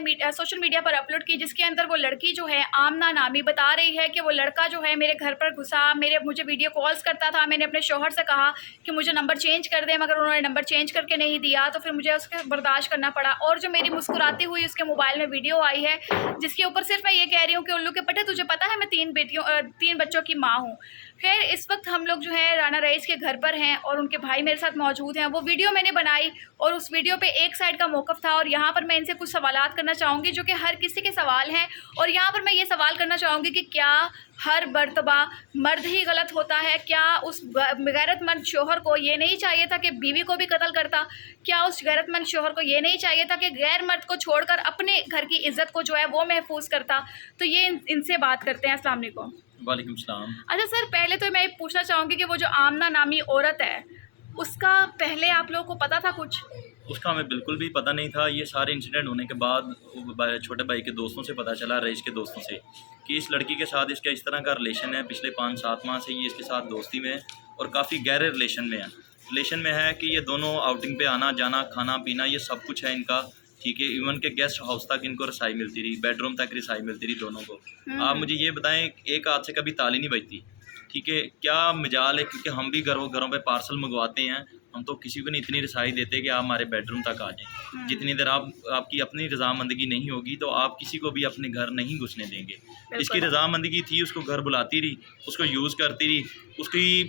मैंने social media पर upload की, जिसके अंदर वो लड़की जो है आमना नामी बता रही है कि वो लड़का जो है मेरे घर पर घुसा, मुझे वीडियो कॉल्स करता था। मैंने अपने शौहर से कहा कि मुझे नंबर चेंज कर दे, मगर उन्होंने नंबर चेंज करके नहीं दिया, तो फिर मुझे उसके बर्दाश्त करना पड़ा। और जो मेरी मुस्कुराती हुई उसके मोबाइल में वीडियो आई है, जिसके ऊपर सिर्फ मैं ये कह रही हूँ कि उल्लू के पट्टे, तुझे पता है मैं 3 बच्चों की माँ हूँ। खैर, इस वक्त हम लोग जो है राना रईस के घर पर हैं और उनके भाई मेरे साथ मौजूद हैं। वो वीडियो मैंने बनाई और उस वीडियो पे एक साइड का मौक़िफ़ था, और यहाँ पर मैं इनसे कुछ सवालात करना चाहूँगी जो कि हर किसी के सवाल हैं। और यहाँ पर मैं ये सवाल करना चाहूँगी कि क्या हर मर्तबा मर्द ही गलत होता है? क्या उस गैरतमंद शौहर को ये नहीं चाहिए था कि बीवी को भी कत्ल करता? क्या उस गैरतमंद शौहर को ये नहीं चाहिए था कि गैर मर्द को छोड़कर अपने घर की इज़्ज़त को जो है वो महफूज करता? तो ये इनसे बात करते हैं। अस्सलाम वालेकुम। वालेकुम सलाम। अच्छा सर, पहले तो मैं पूछना चाहूँगी कि वो जो आमना नामी औरत है, उसका पहले आप लोगों को पता था कुछ? उसका हमें बिल्कुल भी पता नहीं था। ये सारे इंसिडेंट होने के बाद छोटे भाई के दोस्तों से पता चला, रईस के दोस्तों से, कि इस लड़की के साथ इसका इस तरह का रिलेशन है। पिछले 5-7 माह से ये इसके साथ दोस्ती में है और काफ़ी गहरे रिलेशन में है। रिलेशन में है कि ये दोनों आउटिंग पे आना जाना, खाना पीना, ये सब कुछ है इनका, ठीक है। इवन के गेस्ट हाउस तक इनको रसाई मिलती रही, बेडरूम तक रसाई मिलती रही दोनों को। आप मुझे ये बताएं, एक हाथ से कभी ताली नहीं बजती, ठीक है। क्या मजाल है, क्योंकि हम भी घरों पे पार्सल मंगवाते हैं, हम तो किसी को नहीं इतनी रसाई देते कि आप हमारे बेडरूम तक आ जाएं। जितनी देर आपकी अपनी रजामंदगी नहीं होगी तो आप किसी को भी अपने घर नहीं घुसने देंगे। इसकी रजामंदगी थी, उसको घर बुलाती रही, उसको यूज़ करती रही। उसकी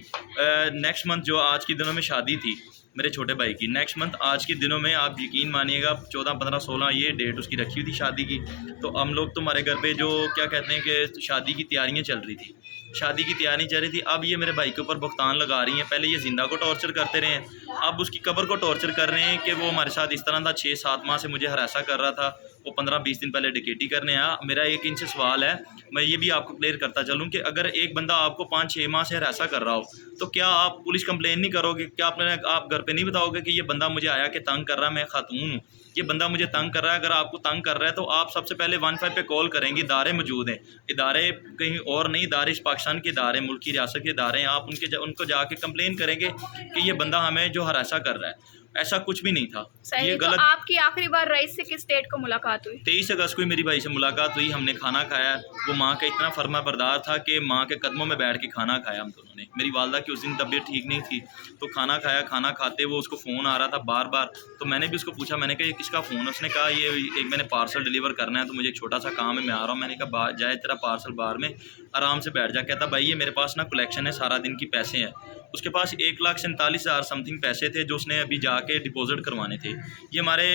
नेक्स्ट मंथ जो आज के दिनों में शादी थी मेरे छोटे भाई की, नेक्स्ट मंथ आज के दिनों में आप यकीन मानिएगा 14, 15, 16 ये डेट उसकी रखी हुई थी शादी की। तो हम लोग तो हमारे घर पे जो क्या कहते हैं कि शादी की तैयारियां चल रही थी, शादी की तैयारी चल रही थी। अब ये मेरे भाई के ऊपर भुगतान लगा रही हैं। पहले ये जिंदा को टॉर्चर करते रहे हैं, अब उसकी कब्र को टॉर्चर कर रहे हैं कि वो हमारे साथ इस तरह था। 6-7 माह से मुझे हरासा कर रहा था, वो 15-20 दिन पहले डिकेटी करने आया। मेरा एक इनसे सवाल है, मैं ये भी आपको क्लियर करता चलूँ कि अगर एक बंदा आपको 5-6 माह से हरासा कर रहा हो तो क्या आप पुलिस कंप्लेन नहीं करोगे? क्या आप घर पे नहीं बताओगे कि ये बंदा मुझे आया कि तंग कर रहा है, मैं खातून हूँ, ये बंदा मुझे तंग कर रहा है? अगर आपको तंग कर रहा है तो आप सबसे पहले 15 पे कॉल करेंगे। इदारे मौजूद हैं, इदारे कहीं और नहीं, इदारे इस पाकिस्तान के इदारे, मुल्क की रियासत के इदारे हैं। आप उनको जाके कंप्लेन करेंगे कि ये बंदा हमें जो हरासा कर रहा है। ऐसा कुछ भी नहीं था, ये तो गलत। आपकी आखिरी बार रईस से किस डेट को मुलाकात हुई? 23 अगस्त को ही मेरी भाई से मुलाकात हुई, हमने खाना खाया। वो माँ का इतना फर्मा बरदार था कि माँ के कदमों में बैठ के खाना खाया हम दोनों ने। मेरी वालदा की उस दिन तबीयत ठीक नहीं थी, तो खाना खाया। खाना खाते वो उसको फ़ोन आ रहा था बार बार, तो मैंने भी उसको पूछा, मैंने कहा ये किसका फ़ोन है? उसने कहा ये एक मैंने पार्सल डिलीवर करना है, तो मुझे एक छोटा सा काम है, मैं आ रहा हूँ। मैंने कहा जाए तेरा पार्सल बाहर में आराम से बैठ जा। कहता भाई ये मेरे पास ना कलेक्शन है, सारा दिन की पैसे हैं। उसके पास 1,47,000 समथिंग पैसे थे जो उसने अभी जाके डिपॉजिट करवाने थे। ये हमारे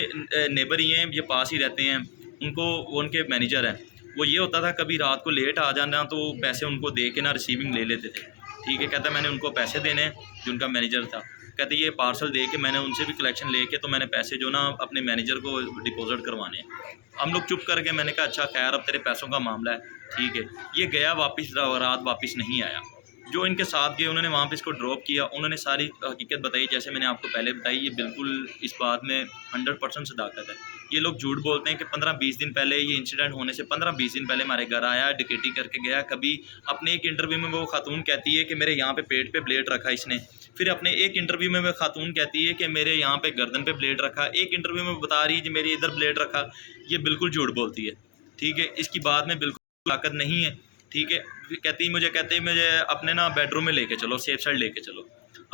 नेबर ही हैं, ये पास ही रहते हैं। वो उनके मैनेजर हैं। वो ये होता था कभी रात को लेट आ जाना तो पैसे उनको दे के ना रिसीविंग ले लेते थे, ठीक है। कहता मैंने उनको पैसे देने हैं, जो उनका मैनेजर था। कहते ये पार्सल दे के मैंने उनसे भी कलेक्शन लेके तो मैंने पैसे जो ना अपने मैनेजर को डिपॉजिट करवाने हैं। हम लोग चुप करके, मैंने कहा अच्छा खैर अब तेरे पैसों का मामला है, ठीक है। ये गया वापस, रात वापस नहीं आया। जो इनके साथ गए उन्होंने वहाँ पे इसको ड्रॉप किया, उन्होंने सारी हकीकत बताई जैसे मैंने आपको पहले बताई। ये बिल्कुल इस बात में 100% सदाकत है। ये लोग झूठ बोलते हैं कि 15-20 दिन पहले ये इंसिडेंट होने से 15-20 दिन पहले हमारे घर आया, डिकेटी करके गया। कभी अपने एक इंटरव्यू में वो खातून कहती है कि मेरे यहाँ पे पेट पे ब्लेड रखा इसने। फिर अपने एक इंटरव्यू में वो खातून कहती है कि मेरे यहाँ पे गर्दन पे ब्लेड रखा। एक इंटरव्यू में बता रही है कि मेरे इधर ब्लेड रखा। ये बिल्कुल झूठ बोलती है, ठीक है। इसकी बात में बिल्कुल ताकत नहीं है, ठीक है। कहती मुझे अपने ना बेडरूम में लेके चलो, सेफ साइड लेके चलो।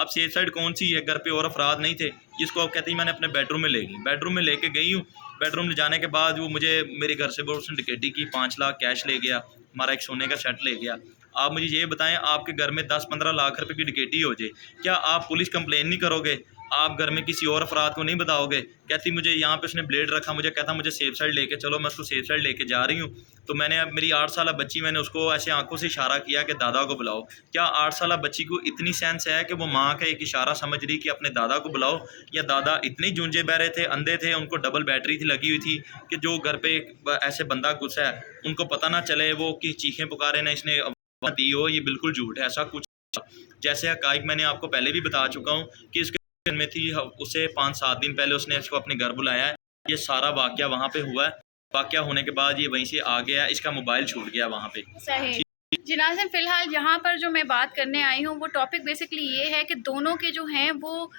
अब सेफ साइड कौन सी है? घर पे और अफराद नहीं थे जिसको अब कहती मैंने अपने बेडरूम में ले गई। बेडरूम में लेके गई हूँ। बेडरूम ले जाने के बाद वो मुझे मेरे घर से उसने डिकेटी की, 5 लाख कैश ले गया, हमारा एक सोने का सेट ले गया। आप मुझे ये बताएं, आपके घर में 10-15 लाख रुपए की डिकेटी हो जाए, क्या आप पुलिस कंप्लेन नहीं करोगे? आप घर में किसी और अफराद को नहीं बताओगे? कहती मुझे यहाँ पे उसने ब्लेड रखा, मुझे कहता मुझे सेफ साइड लेके चलो। मैं उसको सेफ साइड लेके जा रही हूँ, तो मैंने अब मेरी 8 साल बच्ची, मैंने उसको ऐसे आंखों से इशारा किया कि दादा को बुलाओ। क्या 8 साल बच्ची को इतनी सेंस है कि वो माँ का एक इशारा समझ रही कि अपने दादा को बुलाओ? या दादा इतने जूंजे बहरे थे, अंधे थे, उनको डबल बैटरी थी लगी हुई थी कि जो घर पे ऐसे बंदा घुसा है उनको पता ना चले वो कि चीखें पुकारे ना इसने दी हो? ये बिल्कुल झूठ है, ऐसा कुछ। जैसे हकाइक मैंने आपको पहले भी बता चुका हूँ कि इसके में थी, उसे 5-7 दिन पहले उसने इसको अपने घर बुलाया है। ये सारा वाकया वहाँ पे हुआ है। वाकया होने के बाद ये वहीं से आ गया, इसका मोबाइल छूट गया वहाँ पे। सही। जी नाज़रीन, फ़िलहाल यहाँ पर जो मैं बात करने आई हूँ वो टॉपिक बेसिकली ये है कि दोनों के जो हैं वो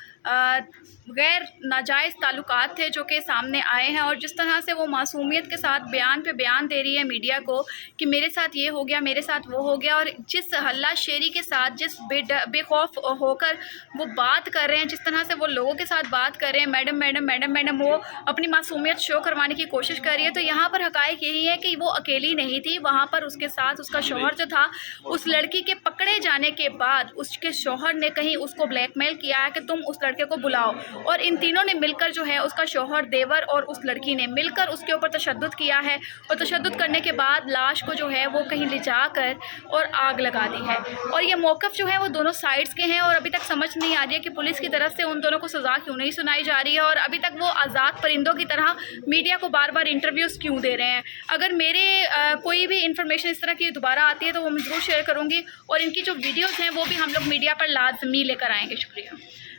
गैर नाजायज़ ताल्लुकात थे जो कि सामने आए हैं, और जिस तरह से वो मासूमियत के साथ बयान पे बयान दे रही है मीडिया को कि मेरे साथ ये हो गया, मेरे साथ वो हो गया, और जिस हल्ला शेरी के साथ, जिस बेखौफ होकर वो बात कर रहे हैं, जिस तरह से वो लोगों के साथ बात कर रहे हैं, मैडम मैडम मैडम मैडम, वो अपनी मासूमियत शो करवाने की कोशिश कर रही है। तो यहाँ पर हक़ाइक़ यही है कि वो अकेली नहीं थी, वहाँ पर उसके साथ उसका शौहर जो था, उस लड़की के पकड़े जाने के बाद उसके शौहर ने कहीं उसको ब्लैकमेल किया है कि तुम उस लड़के को बुलाओ, और इन तीनों ने मिलकर जो है, उसका शौहर, देवर और उस लड़की ने मिलकर उसके ऊपर तशद्दुद किया है, और तशद्दुद करने के बाद लाश को जो है वो कहीं ले जाकर और आग लगा दी है। और ये मौक़िफ़ जो है वो दोनों साइड्स के हैं, और अभी तक समझ नहीं आ रही है कि पुलिस की तरफ से उन दोनों को सज़ा क्यों नहीं सुनाई जा रही है, और अभी तक वो आज़ाद परिंदों की तरह मीडिया को बार बार इंटरव्यूज़ क्यों दे रहे हैं। अगर मेरे कोई भी इंफॉर्मेशन इस तरह की दोबारा आती है तो वो मैं ज़रूर शेयर करूँगी, और इनकी जो वीडियोज़ हैं वो भी हम लोग मीडिया पर लाजमी लेकर आएँगे। शुक्रिया।